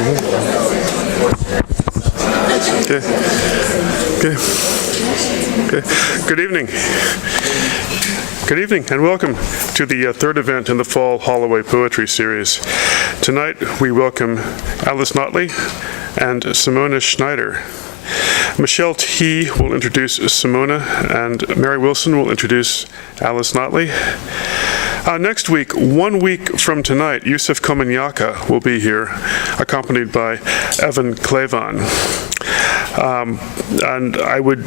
Good evening. Good evening, and welcome to the third event in the Fall Holloway Poetry Series. Tonight, we welcome Alice Notley and Simona Schneider. Michelle T. will introduce Simona, and Mary Wilson will introduce Alice Notley. Next week, 1 week from tonight, Yusuf Komanyaka will be here, accompanied by Evan Klevan. And I would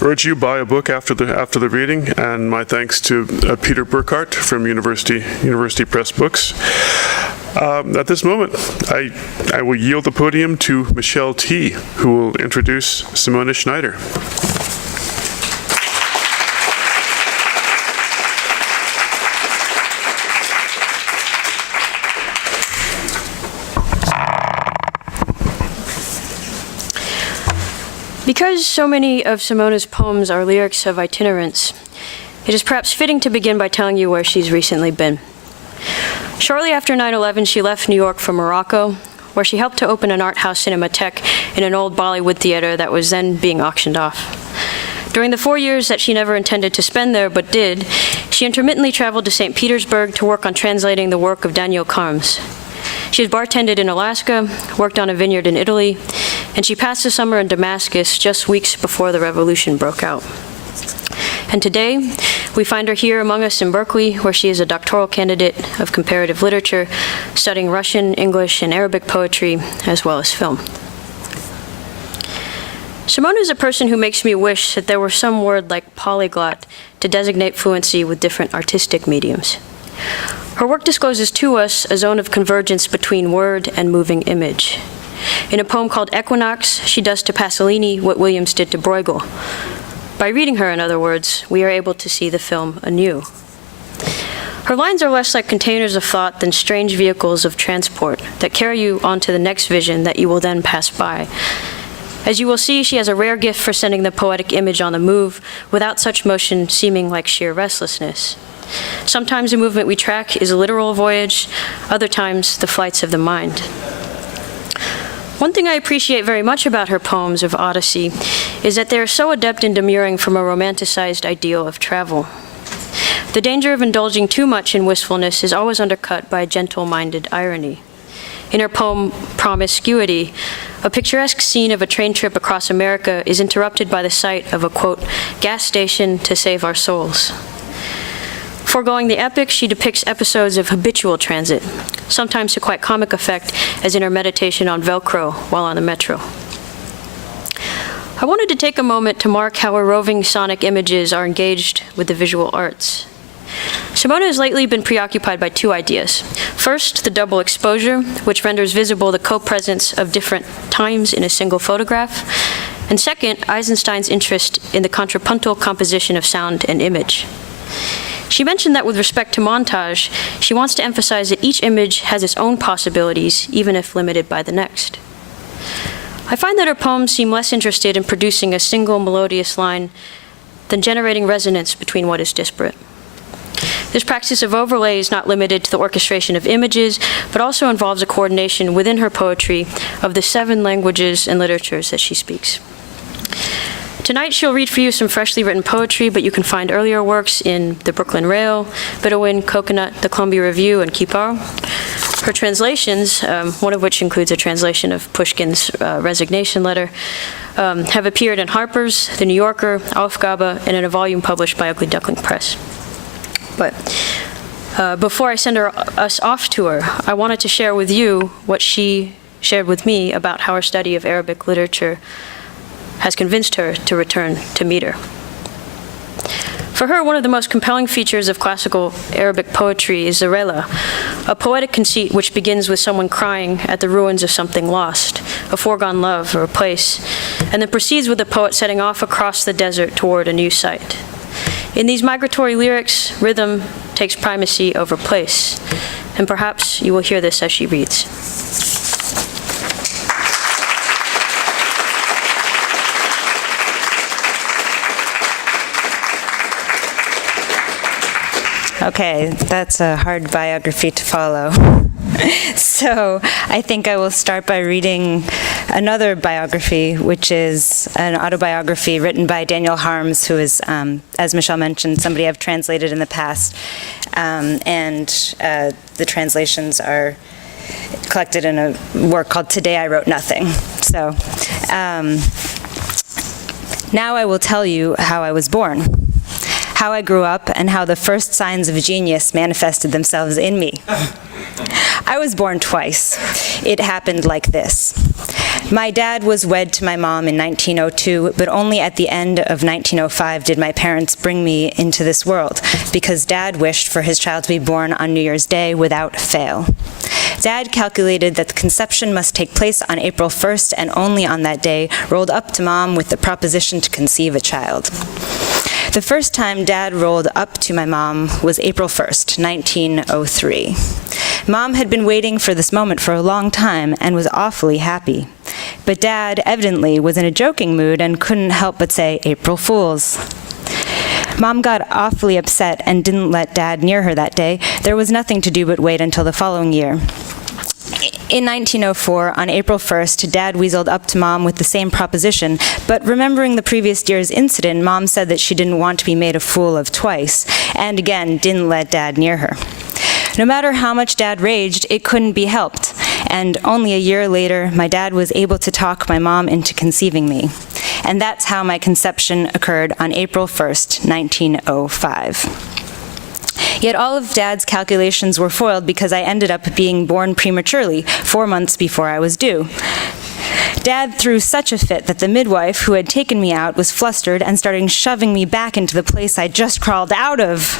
urge you buy a book after the reading, and my thanks to Peter Burkhart from University Press Books. At this moment, I will yield the podium to Michelle T., who will introduce Simona Schneider. Because so many of Simona's poems are lyrics of itinerance, it is perhaps fitting to begin by telling you where she's recently been. Shortly after 9/11, she left New York for Morocco, where she helped to open an art house cinematheque in an old Bollywood theater that was then being auctioned off. During the 4 years that she never intended to spend there but did, she intermittently traveled to St. Petersburg to work on translating the work of Daniel Carmes. She has bartended in Alaska, worked on a vineyard in Italy, and she passed the summer in Damascus just weeks before the revolution broke out. And today, we find her here among us in Berkeley, where she is a doctoral candidate of comparative literature, studying Russian, English, and Arabic poetry, as well as film. Simona is a person who makes me wish that there were some word like polyglot to designate fluency with different artistic mediums. Her work discloses to us a zone of convergence between word and moving image. In a poem called Equinox, she does to Pasolini what Williams did to Bruegel. By reading her, in other words, we are able to see the film anew. Her lines are less like containers of thought than strange vehicles of transport that carry you on to the next vision that you will then pass by. As you will see, she has a rare gift for sending the poetic image on the move without such motion seeming like sheer restlessness. Sometimes the movement we track is a literal voyage, other times the flights of the mind. One thing I appreciate very much about her poems of Odyssey is that they are so adept in demurring from a romanticized ideal of travel. The danger of indulging too much in wistfulness is always undercut by a gentle-minded irony. In her poem, Promiscuity, a picturesque scene of a train trip across America is interrupted by the sight of a, quote, gas station to save our souls. Foregoing the epic, she depicts episodes of habitual transit, sometimes to quite comic effect, as in her meditation on Velcro while on the metro. I wanted to take a moment to mark how her roving sonic images are engaged with the visual arts. Simona has lately been preoccupied by two ideas. First, the double exposure, which renders visible the co-presence of different times in a single photograph. And second, Eisenstein's interest in the contrapuntal composition of sound and image. She mentioned that with respect to montage, she wants to emphasize that each image has its own possibilities, even if limited by the next. I find that her poems seem less interested in producing a single melodious line than generating resonance between what is disparate. This practice of overlay is not limited to the orchestration of images, but also involves a coordination within her poetry of the 7 languages and literatures that she speaks. Tonight, she'll read for you some freshly written poetry, but you can find earlier works in the Brooklyn Rail, Bedouin, Coconut, the Columbia Review, and Kipar. Her translations, one of which includes a translation of Pushkin's resignation letter, have appeared in Harper's, The New Yorker, Aufgabe, and in a volume published by Ugly Duckling Press. But before I send us off to her, I wanted to share with you what she shared with me about how her study of Arabic literature has convinced her to return to meter. For her, one of the most compelling features of classical Arabic poetry is the rela, a poetic conceit which begins with someone crying at the ruins of something lost, a foregone love or a place, and then proceeds with the poet setting off across the desert toward a new site. In these migratory lyrics, rhythm takes primacy over place, and perhaps you will hear this as she reads. Okay, that's a hard biography to follow. So I think I will start by reading another biography, which is an autobiography written by Daniel Harms, who is, as Michelle mentioned, somebody I've translated in the past. The translations are collected in a work called Today I Wrote Nothing. So now I will tell you how I was born, how I grew up, and how the first signs of genius manifested themselves in me. I was born twice. It happened like this. My dad was wed to my mom in 1902, but only at the end of 1905 did my parents bring me into this world, because Dad wished for his child to be born on New Year's Day without fail. Dad calculated that the conception must take place on April 1st, and only on that day rolled up to Mom with the proposition to conceive a child. The first time Dad rolled up to my mom was April 1st, 1903. Mom had been waiting for this moment for a long time and was awfully happy. But Dad evidently was in a joking mood and couldn't help but say, "April Fools." Mom got awfully upset and didn't let Dad near her that day. There was nothing to do but wait until the following year. In 1904, on April 1st, Dad weaseled up to Mom with the same proposition, but remembering the previous year's incident, Mom said that she didn't want to be made a fool of twice, and again, didn't let Dad near her. No matter how much Dad raged, it couldn't be helped, and only a year later, my dad was able to talk my mom into conceiving me. And that's how my conception occurred on April 1st, 1905. Yet all of Dad's calculations were foiled because I ended up being born prematurely, 4 months before I was due. Dad threw such a fit that the midwife who had taken me out was flustered and started shoving me back into the place I just crawled out of.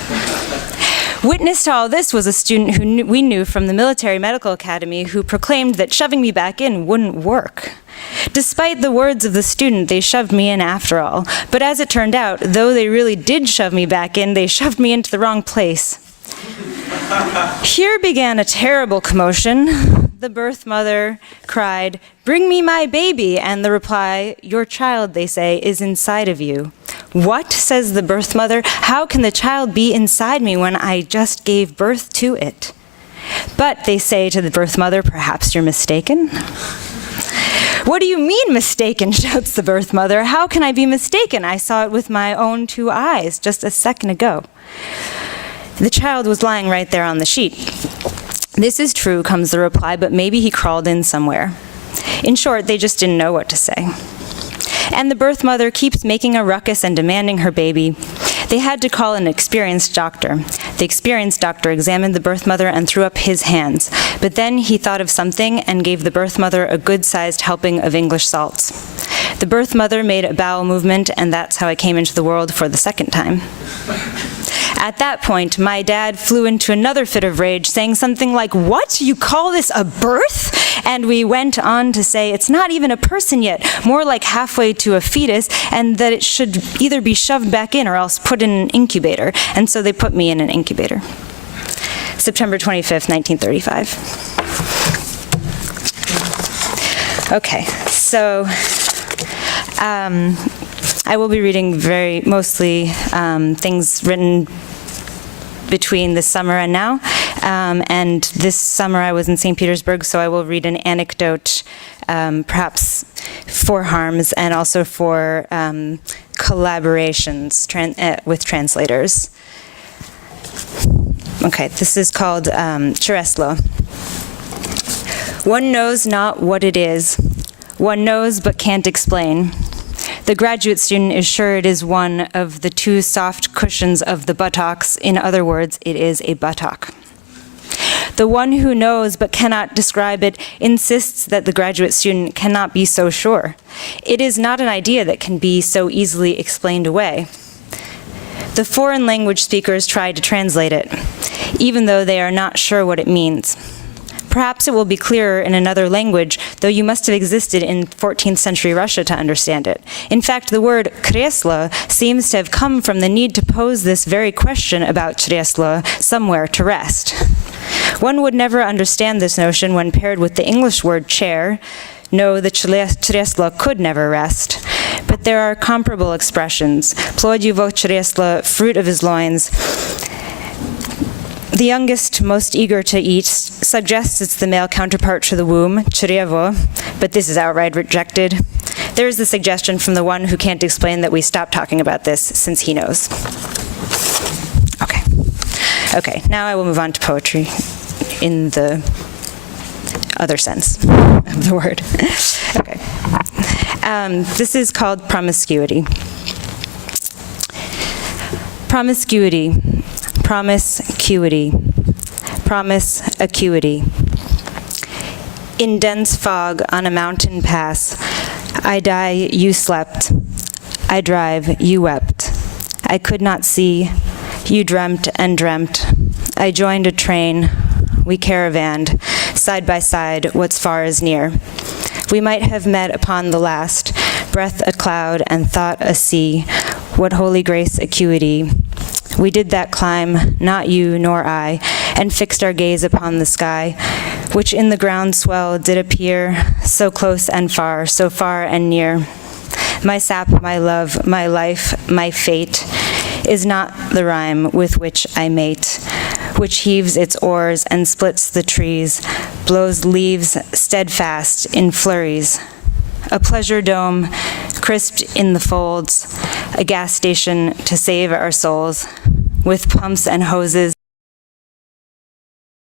Witness to all this was a student who we knew from the Military Medical Academy who proclaimed that shoving me back in wouldn't work. Despite the words of the student, they shoved me in after all. But as it turned out, though they really did shove me back in, they shoved me into the wrong place. Here began a terrible commotion. The birth mother cried, "Bring me my baby," and the reply, "Your child," they say, "is inside of you." "What?" says the birth mother. "How can the child be inside me when I just gave birth to it?" "But," they say to the birth mother, "perhaps you're mistaken." "What do you mean mistaken?" shouts the birth mother. "How can I be mistaken? I saw it with my own 2 eyes just a second ago." The child was lying right there on the sheet. "This is true," comes the reply, "but maybe he crawled in somewhere." In short, they just didn't know what to say. And the birth mother keeps making a ruckus and demanding her baby. They had to call an experienced doctor. The experienced doctor examined the birth mother and threw up his hands. But then he thought of something and gave the birth mother a good-sized helping of English salts. The birth mother made a bowel movement, and that's how I came into the world for the second time. At that point, my dad flew into another fit of rage, saying something like, "What? You call this a birth?" And we went on to say it's not even a person yet, more like halfway to a fetus, and that it should either be shoved back in or else put in an incubator. And so they put me in an incubator. September 25th, 1935. Okay, so I will be reading mostly things written between this summer and now. And this summer I was in St. Petersburg, so I will read an anecdote, perhaps for Harms and also for collaborations with translators. Okay, this is called Chereslo. One knows not what it is. One knows but can't explain. The graduate student is sure it is one of the 2 soft cushions of the buttocks. In other words, it is a buttock. The one who knows but cannot describe it insists that the graduate student cannot be so sure. It is not an idea that can be so easily explained away. The foreign language speakers try to translate it, even though they are not sure what it means. Perhaps it will be clearer in another language, though you must have existed in 14th century Russia to understand it. In fact, the word kreslo seems to have come from the need to pose this very question about chreslo, somewhere to rest. One would never understand this notion when paired with the English word chair. No, the chreslo could never rest. But there are comparable expressions. Plodyivo chreslo, fruit of his loins. The youngest, most eager to eat, suggests it's the male counterpart to the womb, chrevo, but this is outright rejected. There is the suggestion from the one who can't explain that we stop talking about this since he knows. Okay, now I will move on to poetry in the other sense of the word. Okay. This is called promiscuity. Promiscuity, promiscuity, promise acuity. In dense fog on a mountain pass, I die, you slept. I drive, you wept. I could not see, you dreamt and dreamt. I joined a train, we caravanned, side by side, what's far is near. We might have met upon the last, breath a cloud and thought a sea, what holy grace acuity. We did that climb, not you nor I, and fixed our gaze upon the sky, which in the groundswell did appear, so close and far, so far and near. My sap, my love, my life, my fate, is not the rhyme with which I mate, which heaves its oars and splits the trees, blows leaves steadfast in flurries. A pleasure dome, crisped in the folds, a gas station to save our souls, with pumps and hoses,